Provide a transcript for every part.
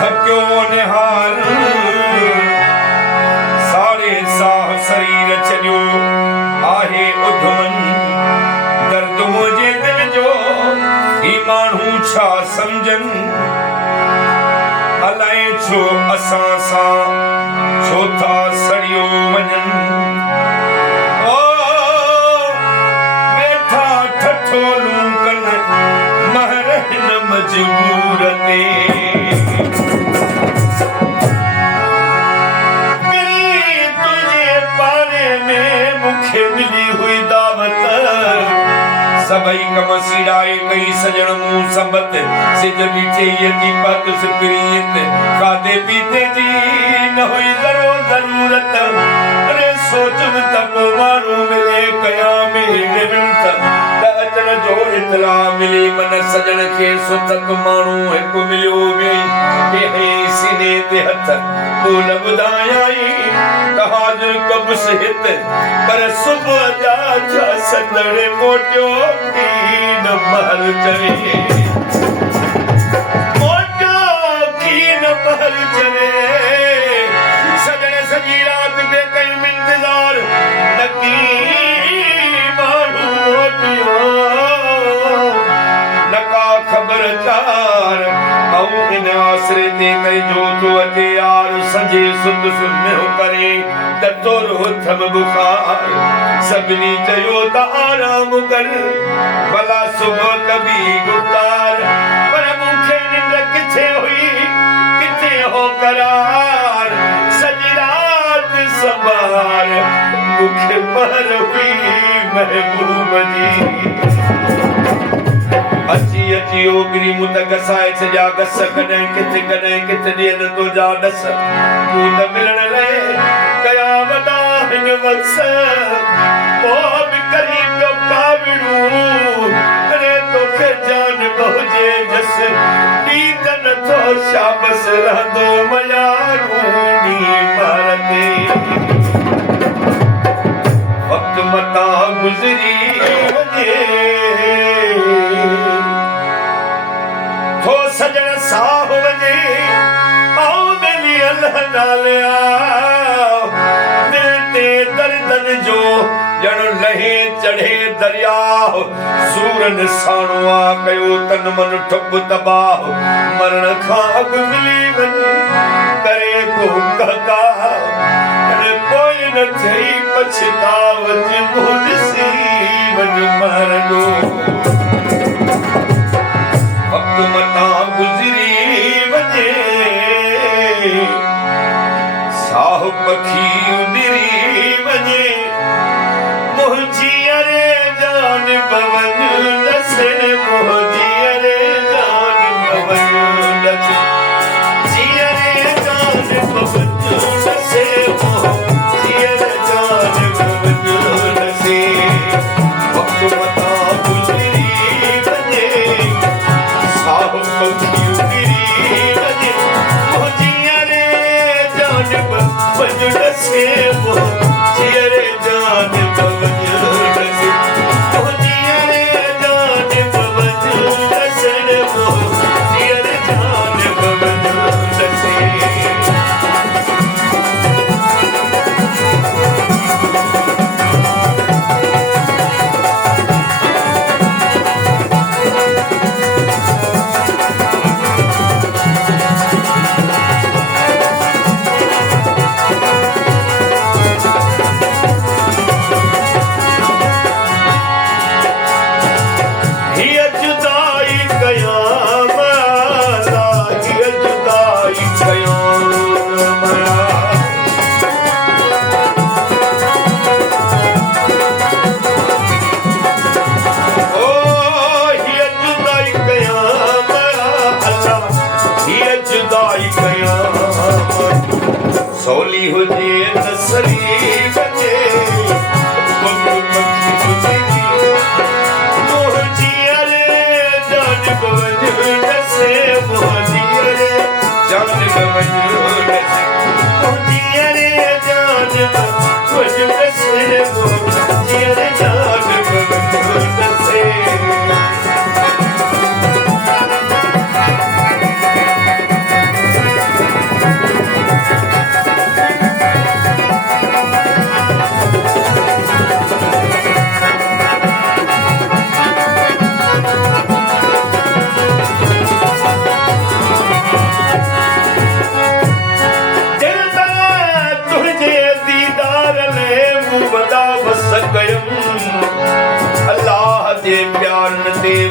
थक्यो निहार सारे साह शरीर चलियो आहे उधमन दर्द मुझे दिल जो ही माण्हू छा समझन अलाए छो असां सां छो था सड़ियो वञन ओ वेठा ठठोलूं कन महर हिन मजबूर ते मिली हुई दावत सभई कम सिराए कई सजण मूं संबत सिज बीठे यती पत सुप्रीत खाधे पीते जी न हुई जरूरत अरे सोचम तब माण्हू मिले कया मेरे विंत अचण जो इतला मिली मन सजण खे सुतक माण्हू हिकु मिलियो वे सीने ते हथ बोल ॿुधायाई कहाज कब सहित पर सुबुह जा सदड़े मोटियो कीन महल चवे मोटियो कीन महल चवे सजण सजी रात पे कई इंतजार नकी माण्हू मोटियो नका ख़बरचार ऐं इन आसरे ते कई जो तो अचे यार संजे सुध सुम्हियो करे त तोरो थम बुखार सभिनी चयो त आराम कर भला सुबुह कभी गुफ्तार पर मूंखे निंड किथे हुई किथे हो करार सॼी रात संभार मूंखे महर हुई महबूब जी अची अची ओगरी मुंद गसाए सॼा गस कॾहिं किथे ॾियनि तुंहिंजा डस मूं त मिलण लाइ कया वॾा हिन वक्स पोइ बि करी पियो काविड़ूं अरे तोखे जान पहुचे जस नींद नथो शाबस रहंदो मयारूं ॾींहुं पार ते वक़्तु मतां गुज़री वञे सजण साह वञे आऊं दिली अल्लाह नालिया दिल ते दर्दन जो ॼण लहे चढ़े दरिया सूरन साणुआ कयो तन मन ठुप तबाह मरण खां अॻु मिली वञ करे को कहका पोइ न थई पछताव जी मुंहुं ॾिसी वञ मरंदो वक़्तु मतां गुज़री वञे साह पखी उॾरी वञे मुंहिंजी अरे जान पवन नसे मुंहिंजी अरे जान पवन नसे जीअरे जान पवन नसे मुंहिंजी अरे जान पवन नसे वक़्तु मतां गुज़री वञे साह पखी उॾरी वञे मुंहिंजी अरे जान पवन नसे मुंहिंजी अरे जान पवन नसे मुंहिंजी अरे जान पवन नसे मुंहिंजी अरे जान पवन नसे सोली हुजे नसरी बजे मुंहिंजी अरे जान पवन नसे मुंहिंजी अरे जान पवन नसे मुंहिंजी अरे जान पवन नसे मुंहिंजी अरे जान पवन नसे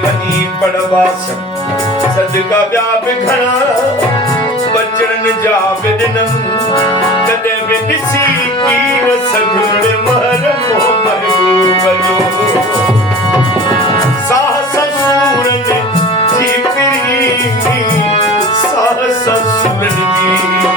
वनी पड़वास सदका व्याप घना बचन जाप दिनम कदे विदिसी कीर सगुण महर मोह बजो साहस सूरज जी प्री साहस सूरज जी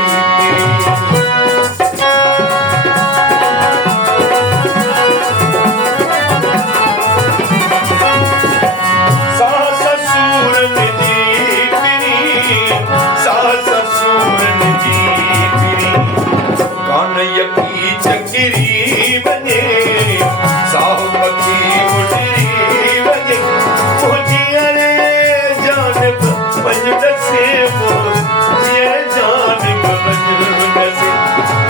चक्री बने साहु पखी उड़री बने मुझिया रे जान बज दसे मुझिया जान बज दसे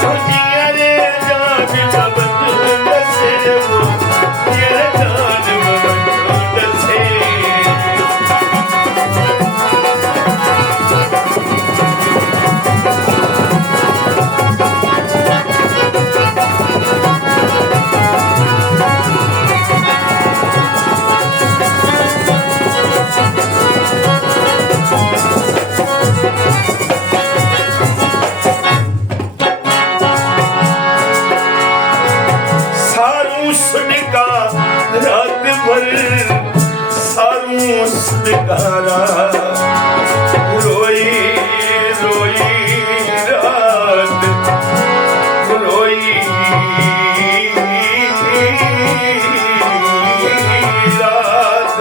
मुझिया रे जान बज दसे मुझिया जान बज दसे रात भर सारू सदकारा रोई रोई रात रोई रात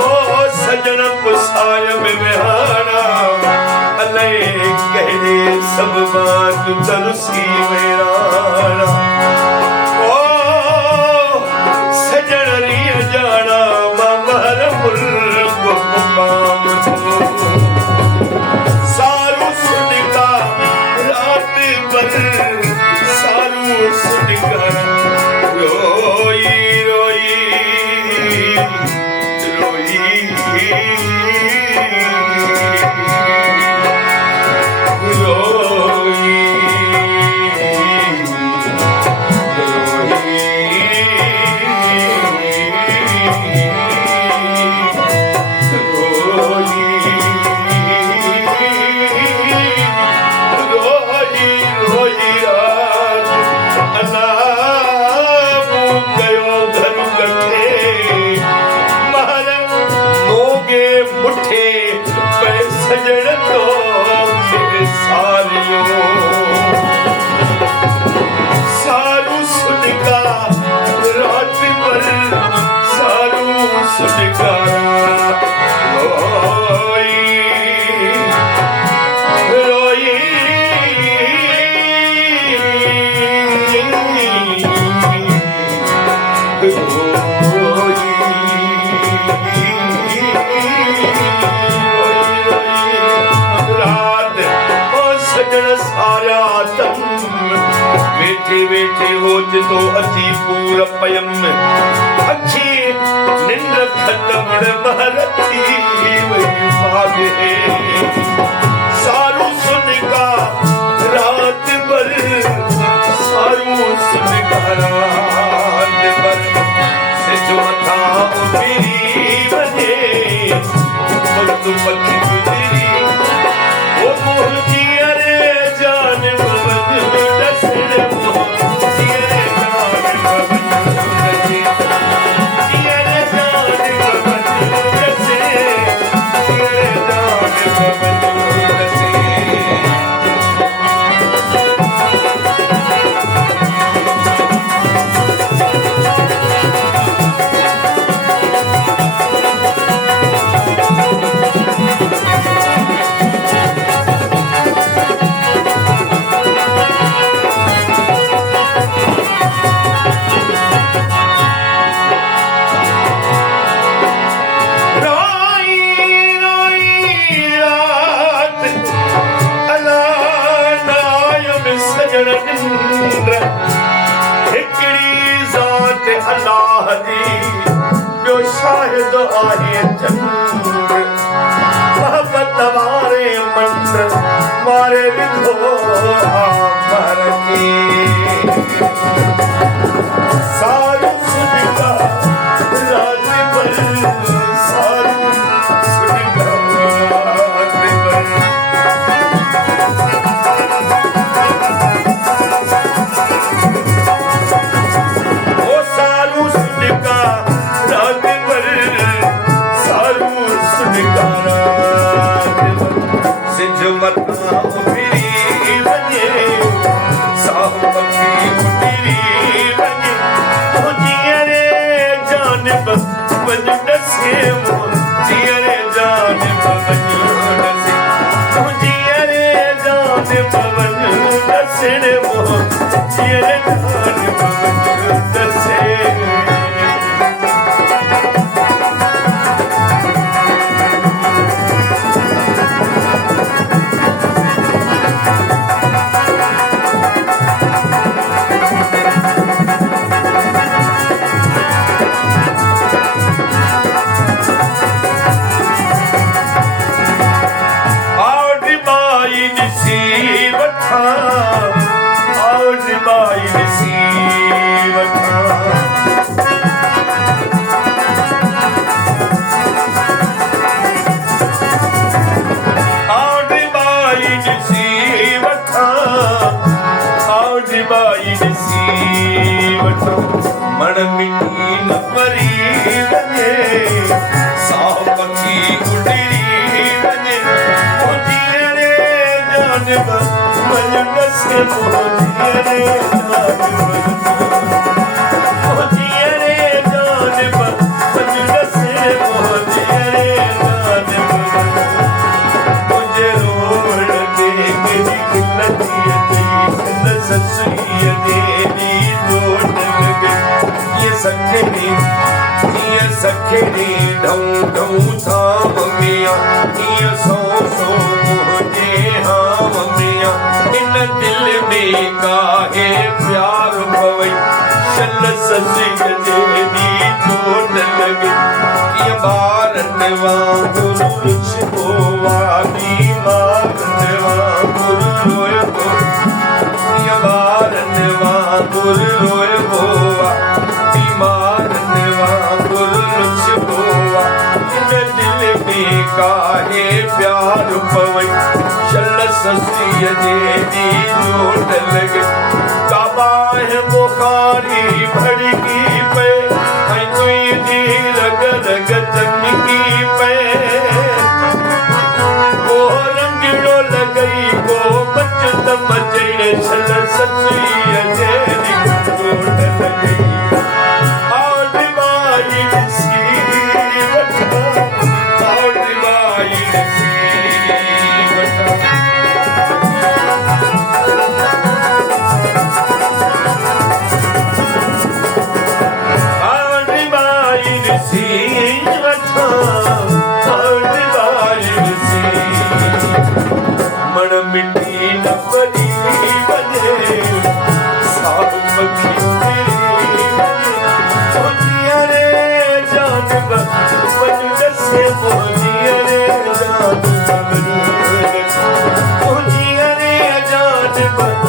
ओ सजन पुसाय में बिहाना अले कहरे सब बात तरसी मेरा जाना ममर मुल्क मुकाम सारू सुनका रात भर सारू सुनका रोई रोई रोई रोई सारू सुनका रात भर सारू सुनका रोई रोई रात और सजन सारा तम बैठे बैठे हो तो अति पूर पयम अच्छी निंद्र खत्म महरती वही मागे सारू सुनका रात भर सारू सुनका रात भर से जो था मेरी बने तो पक्षी गुजरी वो मोह जिया रे जान अल्लाह दी ॿियो शाहिद आहे चंद्र मोहब्बत वारे मंत्र मारे विधो आमर के सारू सुनका रात भर सारू के जियरे जान पवन दसे जियरे जान पवन दसण जियरे जान पवन दसे मण मिटी न परी वञे साह पखी उॾरी वञे जियरे जान वञ दसे जियरे जियरे जान वञ दसे जियरे जान मुंहिंजे रोड ते मेरी गुलती अची ससुरीअ दे ये सखड़ी ढूं ढूं थाम मिया ये सो सो मुझे हाम मिया इन दिल में काहे प्यार पवई चल ससी गजेरी चोट लगे ये बारन वांगुरु रुछोवा नी मारन वांगुरु रोए तो ये बारन वांगुरु रोए होवा काहे प्यार पवई चल ससिय जेदी चोट लगे काबाह बुखारी भड़की पे ऐ तुई दी रग रग तनकी पे को रंगड़ो लगई को बचत मचे चल ससिय जेदी चोट लगे और बाई सी मण मिटी न परी वञे साह पखी उॾरी वञे जियरे जान वञ दसे जियरे जान जियरे जान